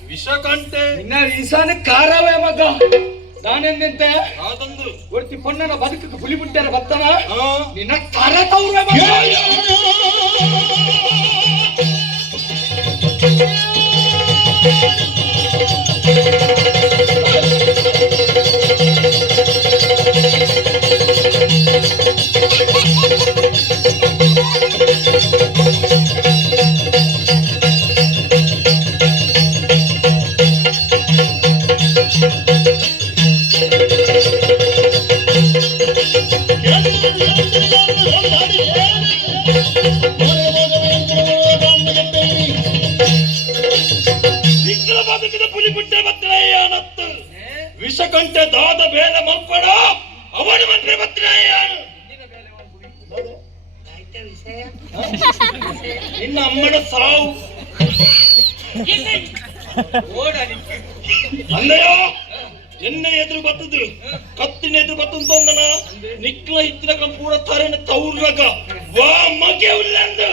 విషకంటే ఈసారి కారావే మగ్గ దానెంత ఒడితి పొన్న బతుకు పులి పుట్టారు బత్తనా నిన్న కరతౌరే ವಿಷಕಂಠೆ ದಾದ ಬೇಲ ಮಲ್ಪಡ ಅವನ ಮಂತ್ರಿ ಬತ್ತನಾಯಾನು ನಿನ್ನ ಅಮ್ಮನ ಸಾವು ಅಂದಯೋ ಎನ್ನೆ ಎದುರು ಬತ್ತದು ಕತ್ತಿನ ಎದುರು ಬತ್ತದ ತೊಂದನ ನಿಕ್ಲ ಇತ್ತಿನ ಪೂರ ತರನ ತೌರ್ಲಗ ವಾ ಮಗೆ ಉಲ್ಲಂದು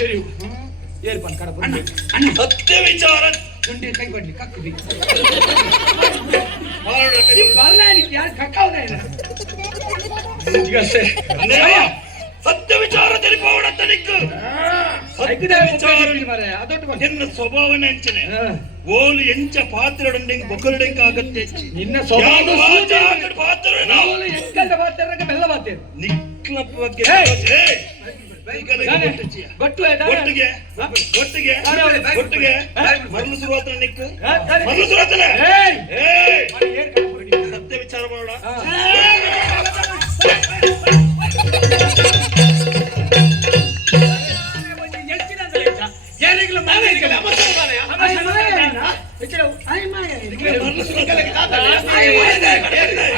தெரியும் ஏற்பான் கடப்பு சத்திய விசாரன் கை பண்ணி கக்குதி ಸತ್ಯ ವಿಚಾರ ತಿಳಿಪೋಣ ತನಿಕ್ಕು ನಿನ್ನ ಸ್ವಭಾವ ನೆಂಚನೆ ಓಲು ಎಂಚ ಪಾತ್ರಡಂಗೆ ಬೊಕ್ಕರಡೆಂಗೆ ಆಗತ್ತೆ ನಿನ್ನ ಸ್ವಭಾವ ಪಾತ್ರ ಬೆಲ್ಲ ಪಾತ್ರ ನಿಕ್ಲ ಬಗ್ಗೆ ಒಟ್ಟಿಗೆ ಮರಳು ಶುರುವಾತ ನಿಕ್ಕು ಮರಳು ಶುರುವಾತನ ಸತ್ಯ ವಿಚಾರ ಮಾಡೋಣ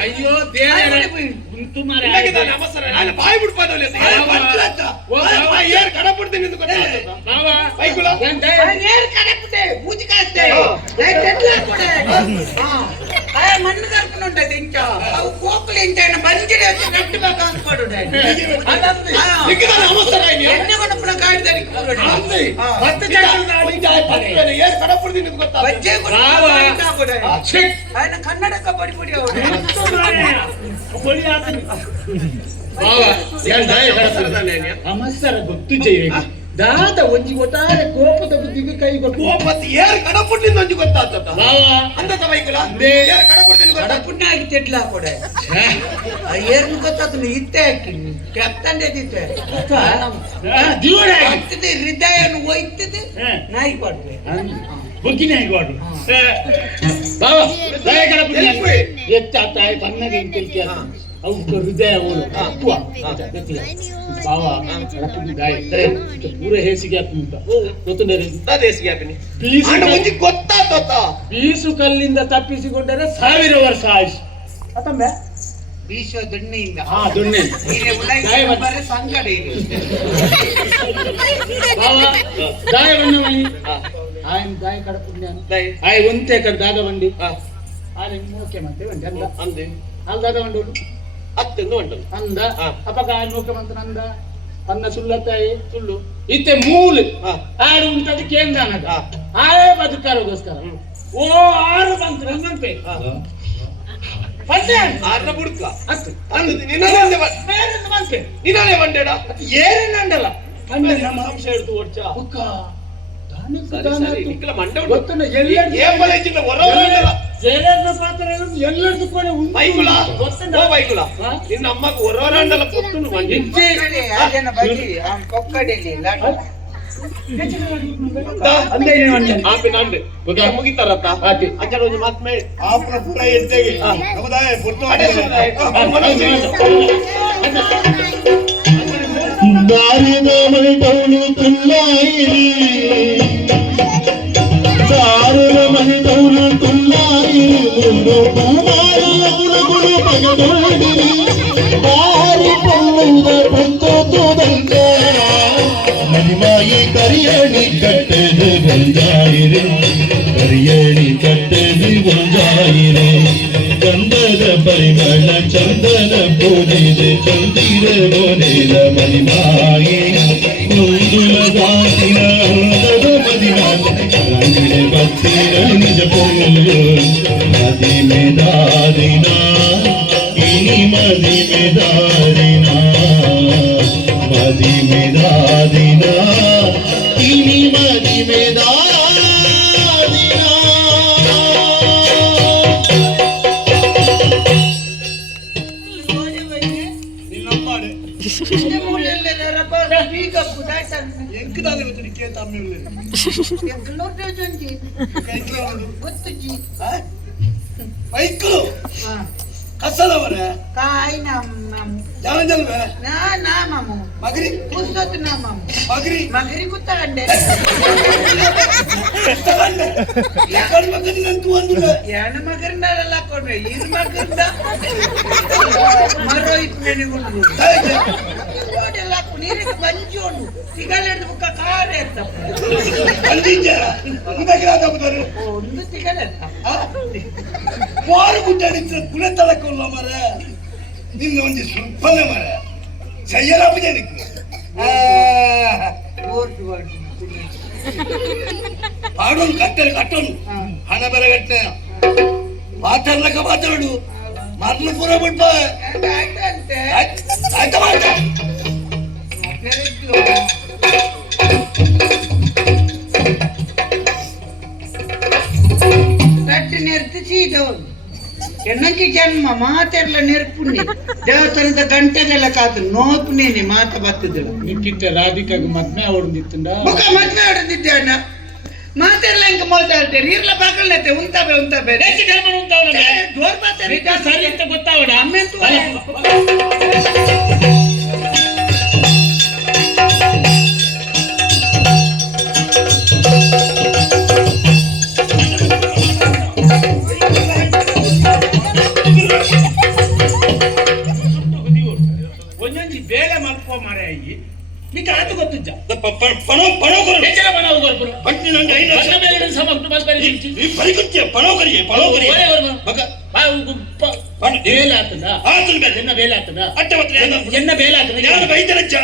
ಅಯ್ಯೋ ಬಾಯಿ ಬಿಡ್ಪಾದವ್ಲಿ ಕಡಪಡ್ತೀನಿ మన్ను తరపున ఉండదు ఇంకా కోకులు ఇంటైనా బంజడి వచ్చి కట్టుబాక అనుకోడు ఎన్ని కొనప్పుడు కాడి దానికి ఆయన కన్నడక్క పడిపడి ಗೊತ್ತು చేయಬೇಕು ದಾದ ಒಂಜಿ ಗೊತ್ತಾರೆ ಕೋಪದ ಬುದ್ಧಿಗೆ ಕೈ ಕೋಪದ ಏರ್ ಕಡಪುಟ್ಟಿಂದ ಒಂಜಿ ಗೊತ್ತಾಗ್ತದ ಅಂತ ತವೈಕಲ ಏರ್ ಕಡಪುಟ್ಟಿಂದ ಕಡಪುಣ್ಣ ಆಗಿ ತೆಡ್ಲಾ ಕೊಡೆ ಏರ್ನು ಗೊತ್ತಾಗ್ತದ ಇತ್ತೆ ಹಾಕಿನಿ ಕೆತ್ತಂಡೆ ದಿತ್ತೆ ದಿವರ ಆಗ್ತದೆ ಹೃದಯನು ಒಯ್ತದೆ ನಾಯಿ ಕೊಡ್বে ಬುಗ್ಗಿನ ನಾಯಿ ಕೊಡು ಬಾವಾ ದಯ ಕಡಪುಟ್ಟಿ ಎತ್ತಾತಾಯಿ ತನ್ನಗೆ ಇಂತಿಲ್ಕೆ ಅವಕ್ಕೆ ಹೃದಯ ಓಲು ಅಪ್ಪುವ ಬಾವಾ ಕಡಪುಟ್ಟಿ ದಾಯ ಪೂರ ಹೇಸಿಗೆ ಹಾಕುಂಟ ಗೊತ್ತುಂಟೆ ಹೇಸಿಗೆ ಹಾಕಿನಿ ಗೊತ್ತಾತ ಬೀಸು ಕಲ್ಲಿಂದ ತಪ್ಪಿಸಿಕೊಂಡರೆ 1000 ವರ್ಷ ಆಯುಷ್ ಅತ್ತಂಬೆ ಬೀಸೋ ದೊಣ್ಣೆಯಿಂದ ದೊಣ್ಣೆ ಸಂಗಡ ಇದೆ ಬಾವಾ ದಾಯ ಬಣ್ಣವನಿ ఆయన దాయ కడపుండాను ఆయన వంతే అక్కడ దాదవండి ఆయన ముఖ్యమంత్రి అండి అందే వాళ్ళు దాదవండి అత్తందు అంటారు అంద అప్పక ఆయన ముఖ్యమంత్రి అంద అన్న సుల్లతాయి సుళ్ళు ఇతే మూలు ఆడు ఉంటది కేంద్ర అన్నది ఆయే బతుకారోగోస్కర ఓ 6 మంత్రి అంతే పంటే ఆర్న బుడుక అత్త అంది నిన్ననే మంత్రి మంత్రి నిన్ననే వండేడా ఏరేనండల ಅಂದ್ರೆ ನಮ್ಮ ಸಂಶಯ ಹಿಡ್ದು ಓಡ್ಚ ಒಕ್ಕ ದಾನಕ್ಕೆ ಸರಿ ದಾನ ಸರಿ ಆಯ್ತು. ನಿಕ್ಲ ಮಂಡೆ ಗೊತ್ತುಂಟ ಎಲ್ಲರದ್ದು ಏನ್ ಬಲೈತಿಲ್ಲ ಹೊರವಲ್ಲ ಎಲ್ಲರದ್ದು ಪಾತ್ರ ಎಲ್ಲರದ್ದು ಕೊನೆ ಉಂಟು. ಬೈಕುಲ ಗೊತ್ತುಂಟ? ಓ ಬೈಕುಲ ಹಾ? ನಿನ್ನ ಅಮ್ಮಗೆ ಹೊರವರಂಡಲ್ಲ ಪೊತ್ತುನು ಮಂಡಿ ಇಜ್ಜಿ. ಅದನ್ನ ಬಜಿ ಅವ್ನ್ ಪೊಕ್ಕಡಿಲಿ ಲಾಡು ಅಂದೆ ಏನು ಅಂದೆ? ಆಪಿ ನಂಡೆ ಮುಗಿತಾರತ್ತ ಆತಿ. ಅಂಚನ ಒಂದು ಮಾತ್ಮೆ ಆಪನ ಪುರ ಎದ್ದೆಗೆ ಸಮುದಾಯ ಪುಟ್ಟು దారుణమై తౌలుతున్నాయి దారుణమై తౌలుతున్నాయి ముందు పూమారులకుడు పగడోడి దారి పొల్లుల పొందుతుందంట మదిమాయి కరియణి కట్టెదు గంజాయిరే ಕರಿಯಣಿ ಕಟ್ಟೆದು ಗೊಂಜಾಯಿರೆ ಗಂಧದ ಪರಿಮಳ ಚಂದನ ಪೂಜಿದೆ ಚಂದಿರ ಗೋನೆಲ ಮದಿಮಾಯೆ ಕುಂದುಲ ದಾಸಿನ ಹೃದದ ಮದಿಮಾಲೆ ಭಕ್ತಿರ ನಿಜ ಪೊಂಗು ಮದಿಮೆ ದಾರಿನ ಇನಿ ಮದಿಮೆ ದಾರಿನ ಮದಿಮೆ ದಾರಿನ ಇನಿ ಮದಿಮೆ ನಿನ್ನಮ್ಮಾಡೆ ಎಂಕದಾದ ಇವತ್ತು ನಿಕ್ಕೆ ತಮ್ಮಿರಲಿ ಬೈಕಲು ಕಸಲವರ ಜನ ಜಲ್ವೆ ಮಗರಿ ಮಗರಿ ಕುತ್ತಗಂಡೆ ಯಾಕಡೆ ಮಗನಿ ನಂತು ಅಂದಿಲ್ಲ ಯಾನ ಮಗರಿಂದಲ್ಲ ಕೊಡ್ರೆ ಇರ್ ಮಗರಿಂದ ಮರೋ ಇಟ್ಮೆನಿಗುಂಡು ಎಲ್ಲ ನೀರಿಗೆ ಬಂಜೋಡು ತಿಗಲೆಡ್ದು ಬುಕ್ಕ ಕಾರ್ ಎತ್ತಪ್ಪ ಅಂದಿದ್ದ ಇಂದಾಗಿರಾದ ಬುದರು ಒಂದು ತಿಗಲೆತ್ತ ಮಾರು ಗುಡ್ಡಾಡಿದ್ರೆ ಗುಣ ತಳಕೊಲ್ಲ ಮರ ನಿನ್ನ ಒಂದು ಸ್ವಲ್ಪನೇ ಮರ ಸಯ್ಯರ ಪೂಜೆನಿಕ್ಕು ಓರ್ದು ಓರ್ದು ಪಾಡೋನು ಕಟ್ಟೋನು ಹಣ ಬರಗಟ್ಟೆ ಮಾತಾಡ್ಲಕ್ಕ ಮಾತಾಡು ಮೊದ್ಲು ಪೂರ ಬಿಡ್ಪ ಆಯ್ತಂತೆ ಆಯ್ತಾ ಮಾತಾ ತಟ್ಟು ನೆರ್ತು ಸೀದವನು ಎನ್ನಕ್ಕೆ ಜನ್ಮ ಮಾತೆಲ್ಲ ನೆರ್ಪುಣ್ಣಿ ದೇವಸ್ಥಾನದ ಗಂಟೆದೆಲ್ಲ ಕಾತು ನೋಪುನೇನೆ ಮಾತ ಬರ್ತದಳು ನಿಕ್ಕಿತ್ತ ರಾಧಿಕಾಗ ಮದ್ಮೆ ಅವಡಂದಿತ್ತಂಡ ಮುಖ ಮದ್ವೆ ಹೊಡೆದಿದ್ದೆ ಅಣ್ಣ ಮಾತೆಲ್ಲ ಹಿಂಗ ಮಾತಾಡ್ತೇನೆ ಇರ್ಲ ಬಾಕಲ್ನತ್ತೆ ಉಂತಾಬೆ ಜೋರ್ ಮಾತಾಡಿ ಸರಿ ಅಂತ ಗೊತ್ತಾವಡ ಅಮ್ಮೆಂತೂ ಒಂದೊಂದು ಬೇಳೆ ಮಲ್ಕೋ ಮಾರೆ ಅಯ್ಯಿ ನಿಕ್ಕ ಅದು ಗೊತ್ತಿದ್ದ ಪಣೋಕರು ಹೆಚ್ಚಳ ಬಣ ಹೋಗೋರು ಪಟ್ಟಿ ನಂಗೆ ಐದು ಲಕ್ಷ ಮೇಲೆ ಸಮಗ್ರ ಮಲ್ಪರಿ ಈ ಪರಿಕೃತ್ಯ ಪಣೋಕರಿಗೆ ಪಣೋಕರಿಗೆ ಮಗ ಬೇಲೆ ಆಗ್ತದ ಆತನ ಬೇರೆ ಎನ್ನ ಬೇಲೆ ಆಗ್ತದ ಅಟ್ಟವತ್ರ ಎನ್ನ ಬೇಲೆ ಆಗ್ತದ ಯಾರು ಬೈದ್ಯಲಜ್ಜ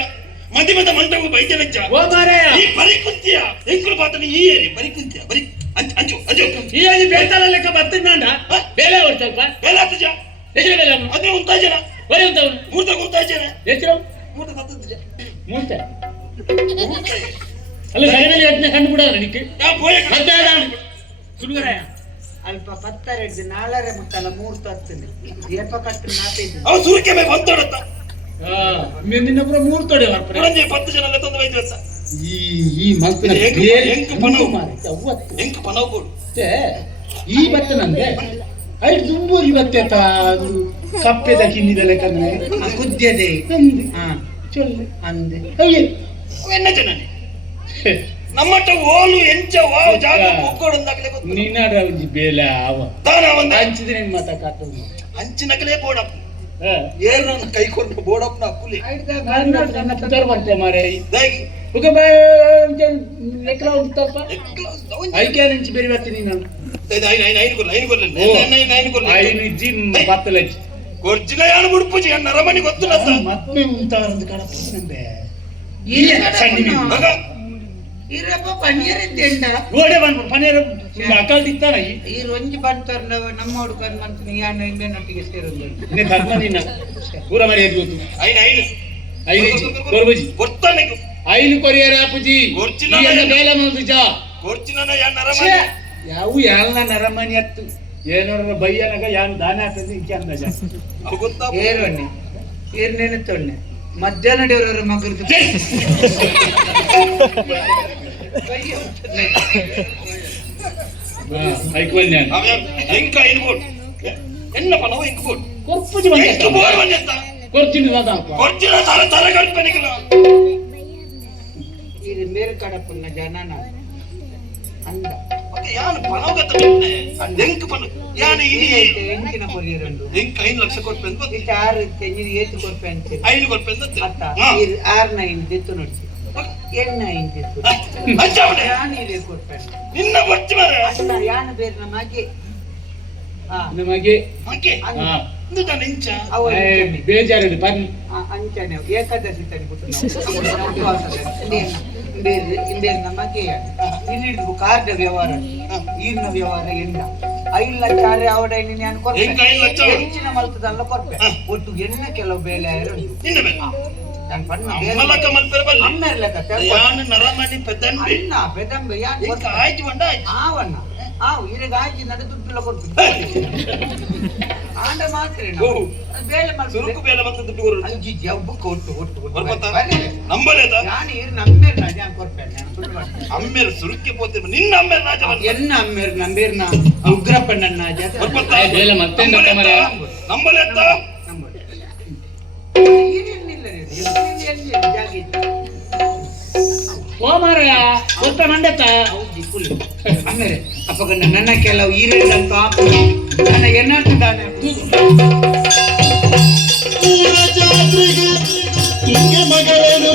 ಮಧ್ಯಮದ ಮಂಟಪ ಬೈದ್ಯಲಜ್ಜ ಓ ಮಾರಾಯ ಈ ಪರಿಕೃತ್ಯ ಎಂಕುಲು ಪಾತನ ಈ ಏರಿ ಪರಿಕೃತ್ಯ ಬರಿ ಅಂಚು ಅಂಚು ಈ ಅಜ್ಜಿ ಬೇತಾಳ ಲೆಕ್ಕ ಬರ್ತಿದ್ದ ಬೇಲೆ ಅವ್ರು ಸ್ವಲ್ಪ ಬೇಲಾತಜ ಹೆಚ್ಚಳ ಬೇಲೆ ಅದೇ ಉಂಟಾ ಜನ ಬರೀ ಉಂಟವನು ಮೂರ್ತ ಗುಂತಾ ಜನ ಹೆಚ್ಚಳ ಮೂರ್ತ ತತ್ತಜ ಮೂರ್ತೆ ಅಲ್ಲ ಸರಿಮೇಲೆ ಯತ್ನ ಕಂಡು ಬಿಡೋಣ ನಿಕ್ಕೆ ಯಾ ಪೋಯ ಸುಡುಗರಾಯ ಅಲ್ಪ ಪತ್ತರೆಡ್ದು ನಾಲರೆ ಮುತ್ತಲ ಮೂರ್ತು ಹತ್ತನೆ ದೀಪ ಕಟ್ಟು ನಾತಿದ್ದು ಅವ ಸುರುಕೆ ಮೇಲೆ ಬಂತೋಡತ್ತ ನಿನ್ನೊಬ್ಬರ ಮೂರು ತೊಡೆ ಬರ್ತಾರೆ ಪುರಂಜಿ 10 ಜನ ತಂದು ಬೈದ್ವತ್ತ ಈ ಮಲ್ಪಿನ ಎಂಕು ಪಣವು ಅವತ್ತು ಎಂಕು ಪಣವು ಕೊಡು ಈ ಬತ್ತನಂದ್ರೆ ಐದು ದುಂಬೂರಿ ಬತ್ತೆ ಕಪ್ಪೆದ ಕಿನ್ನಿದ ಲೆಕ್ಕಂದ್ರೆ ಕುದ್ಯದೆ ಅಂದೆ ಹಾ ಚೊಲ್ಲೆ ಅಂದೆ ಅಯ್ಯ ಎನ್ನ ಜನನೇ ನಮ್ಮಟ್ಟ ಓಲು ಎಂಚ ವಾವ್ ಜಾಗ ಮುಕ್ಕೋಡು ಅಂದಾಗಲೇ ಗೊತ್ತು ನಿನ್ನಾಡ ಒಂಜಿ ಬೇಲೆ ಅವ ದಾನ ಒಂದು ಹಂಚಿದ್ರೆ ಹೆಂಗ್ ಮಾತಾಡ್ತ ಅಂಚಿನಕಲೇ ಬೋಡಪ್ಪ ಏರು ನನ್ನ ಕೈಕೊಂಡು ಬೋಡಪ್ಪನ ಕುಲಿ ಪುತ್ತರ್ ಬರ್ತೆ ಮಾರೆ ದಾಗಿ ಲೆಕ್ಕ ಉಂಟಪ್ಪ ಐಕೆ ಇಂಚು ಬೇರೆ ಬರ್ತೀನಿ ನಾನು ಐನು ಇಜ್ಜಿ ಬತ್ತಲಜ್ಜಿ ಗೊರ್ಜಿನ ಯಾರು ಮುಡುಪುಜಿ ನರಮನಿ ಗೊತ್ತಿಲ್ಲ ಮತ್ತೆ ಉಂಟಾರಂದು ಕಡಪ ಮಗ ಇರಪ್ಪ ಪನ್ನೀರ್ ಇದ್ದೇಂಡ ಗೋಡೆ ಬಂದು ಪನೇರ ಅಕಾಲ್ ದಿತ್ತಾನ ಈ ರೊಂಜಿ ಬಂತಾರ ನಮ್ಮ ಹುಡುಗನ್ ಬಂತು ನೀ ಯಾನು ಹಿಂಗೇನೊಟ್ಟಿಗೆ ಸೇರೋದು ಧರ್ಮ ನಿನ್ನ ಪೂರ ಮರಿ ಗೊತ್ತು ಐನು ಐನು ಐನು ಇಜ್ಜಿ ಗೋರ್ಬಜಿ ಗೊತ್ತಾನೆ ಐನು ಕೊರಿಯರ ಅಪ್ಪುಜಿ ಕೊರ್ಚಿನ ಬೇಲ ಮಂದುಜ ಕೊರ್ಚಿನ ಯಾನ್ ನರಮನೆ ಯಾವು ಯಾಲ್ನ ನರಮನಿ ಅತ್ತು ಏನಾರ ಬಯ್ಯನಗ ಯಾನ್ ದಾನ ಹಾಕಿದ್ರೆ ಇಂಚೆ ಅಂದಜ ಅವು ಗೊತ್ತಾ ಏರೋಣ್ಣೆ ಏರ್ ನೆನೆತೊಣ್ಣೆ ಮಧ್ಯಾಹ್ನ ದೇವರ ಮಗರು ಐಕ್ವನ್ಯ ಎಂಕ ಇನ್ಬೋಡ್ ಎನ್ನ ಪನವ ಎಂಕ್ಬೋಡ್ ಕೊರ್ಪುಜಿ ಎಂಕ ಬೋರ್ ಬಂದೆತ್ತ ಕೊರ್ಚಿನ ದಾದಪ್ಪ ಕೊರ್ಚಿನ ತರ ತರ ಗಡ್ಪನಿಕಲ ಇದು ಮೇರೆ ಕಡಪನ್ನ ಜನನ ಅಂದ ಮತ್ತೆ ಯಾನ್ ಪನವ ಗತ್ತನೆ ಎಂಕ ಪನ ಯಾನ್ ಇನಿ ಎಂಕಿನ ಕೊರಿಯರಂಡು ಎಂಕ 5 ಲಕ್ಷ ಕೊಟ್ಟು ಅಂತ ಇದು 6 ತೆಂಗಿನ ಏತು ಕೊರ್ಪೆ ಅಂತ 5 ಕೊಟ್ಟು ಅಂತ ಅತ್ತ 6 9 ದಿತ್ತು ನೋಡಿ ಎಣ್ಣ ಇಂತಿತ್ತು ಅಜ್ಜವನೆ ಯಾನ್ ಇಲ್ಲಿ ಕೊರ್ಪೆ ನಿನ್ನ ಬರ್ತಿ ಮಾರೆ ಅಲ್ಲ ಯಾನ್ ಬೇರೆ ನಮಗೆ ನಮಗೆ ಹಾಗೆ ಹಾ ಇಂದ ನಿಂಚ ಅವರು ಬೇಜಾರಿದೆ ಬನ್ನಿ ಅಂಚನೆ ಏಕಾದಶಿ ತಂದ್ಬಿಟ್ಟು ಬೇರೆ ನಮಗೆ ಇಲ್ಲಿ ಕಾರ್ಡ್ ವ್ಯವಹಾರ ಈಗಿನ ವ್ಯವಹಾರ ಎಂಡ 5 ಲಕ್ಷ ಅವಡ ನಾನು ಕೊಡ್ತೇನೆ ಎಂಕ 5 ಲಕ್ಷ ಹೆಚ್ಚಿನ ಮಲ್ತದಲ್ಲ ಕೊಡ್ಪೆ ಒಟ್ಟು ಎಣ್ಣ ಕೆಲವು ಬೇಲೆ ನಿನ್ನ ಬೇಡ ನಾನು ಪಣ್ಣ ಅಮ್ಮಲಕ ಮಲ್ಪೆರ ಬಲ್ಲಿ ಅಮ್ಮೆರ್ಲಕ ಯಾನ್ ನರಮನಿ ಪೆದಂಡಿ ಅಣ್ಣ ಬೆದಂಬೆ ಯಾನ್ ಎಂಕ ಆಯ್ತು ಬಂಡ ಆಯ್ತು ಆವಣ್ಣ ಆವು ಈಗ ಆಯ್ತು ನಡೆ ದುಡ್ಡು ಕೊಡ್ತೀನಿ ಆಂಡ ಮಾತ್ರ ಬೇಲೆ ಸುರುಕು ಬೇಲೆ ಬಂತ ದುಡ್ಡು ಕೊರು ಅಂಜಿ ಹಬ್ಬಕ್ಕೆ ಒಟ್ಟು ಬರ್ಬತ್ತ ನಂಬಲೇದ ನಾನು ಇರ್ ನಮ್ಮೇರ್ ನಾ ಜಾನ್ ಕೊಡ್ಪೆ ನಾನು ಸುಳ್ಳು ಮಾಡ್ತೇನೆ ಅಮ್ಮೇರು ಸುರುಕ್ಕೆ ಪೋತೆ ನಿನ್ನ ಅಮ್ಮೇರು ನಾಜ ಎನ್ನ ಅಮ್ಮೇರ್ ನಂಬೇರ್ನ ಉಗ್ರಪ್ಪಣ್ಣ ಜಾತ ಬರ್ಬತ್ತ ಬೇಲ ಮತ್ತೆ ಮರ ನಂಬಲೇತ ಓ ಮಾರಯ್ಯ ಗೊತ್ತ ಮಂಡತ ಅಪ್ಪಗಣ್ಣ ನನ್ನ ಕೆಲವು ಈರೇದಂತ ನನ್ನ ಎನ್ನರ್ಥ ದಾನ ಜಾತ್ರೆಗೆ ತುಂಗೆ ಮಗಳೇನು